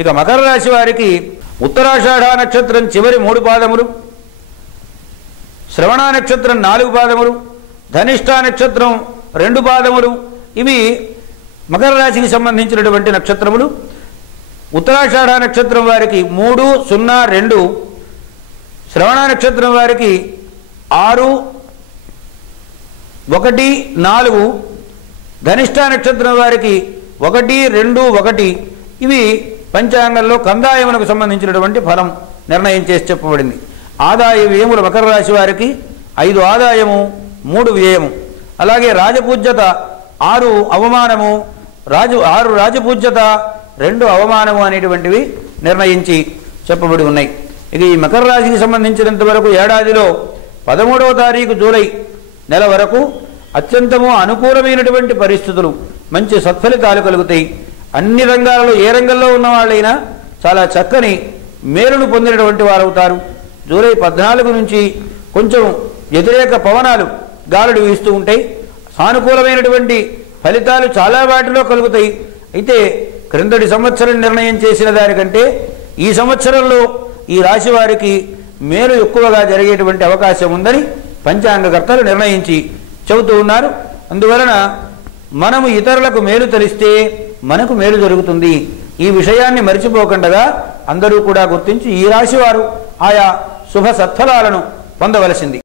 ఇక మకర రాశి వారికి ఉత్తరాషాఢ నక్షత్రం చివరి 3 పాదములు, శ్రవణ నక్షత్రం 4 పాదములు, ధనిష్ఠ నక్షత్రం 2 పాదములు ఇవి మకర రాశికి సంబంధించినటువంటి నక్షత్రములు. ఉత్తరాషాఢ నక్షత్రం వారికి 3, 0, 2, శ్రవణ నక్షత్రం వారికి 6, 1, 4, ధనిష్ఠ నక్షత్రం వారికి 1, 2, 1 ఇవి పంచాంగంలో కందాయమునకు సంబంధించినటువంటి ఫలం నిర్ణయం చేసి చెప్పబడింది. ఆదాయ వ్యయములు మకర రాశి వారికి 5 ఆదాయము, 3 వ్యయము. అలాగే రాజపూజ్యత 6 అవమానము, 6 రాజపూజ్యత 2 అవమానము అనేటువంటివి నిర్ణయించి చెప్పబడి ఉన్నాయి. ఇక ఈ మకర రాశికి సంబంధించినంత వరకు ఏడాదిలో 13వ తారీఖు జూలై నెల వరకు అత్యంతము అనుకూలమైనటువంటి పరిస్థితులు, మంచి సత్ఫలితాలు కలుగుతాయి. అన్ని రంగాలలో ఏ రంగంలో ఉన్న వాళ్ళైనా చాలా చక్కని మేలును పొందినటువంటి వారు అవుతారు. జూలై 14 నుంచి కొంచెం వ్యతిరేక పవనాలు గాలులు వీస్తూ ఉంటాయి. సానుకూలమైనటువంటి ఫలితాలు చాలా వాటిలో కలుగుతాయి. అయితే క్రిందటి సంవత్సరం నిర్ణయం చేసిన దానికంటే ఈ సంవత్సరంలో ఈ రాశి వారికి మేలు ఎక్కువగా జరిగేటువంటి అవకాశం ఉందని పంచాంగకర్తలు నిర్ణయించి చెబుతూ ఉన్నారు. అందువలన మనము ఇతరులకు మేలు తెలిస్తే మనకు మేలు జరుగుతుంది. ఈ విషయాన్ని మరిచిపోకుండా అందరూ కూడా గుర్తించి ఈ రాశి వారు ఆయా శుభ సత్ఫలాలను పొందవలసింది.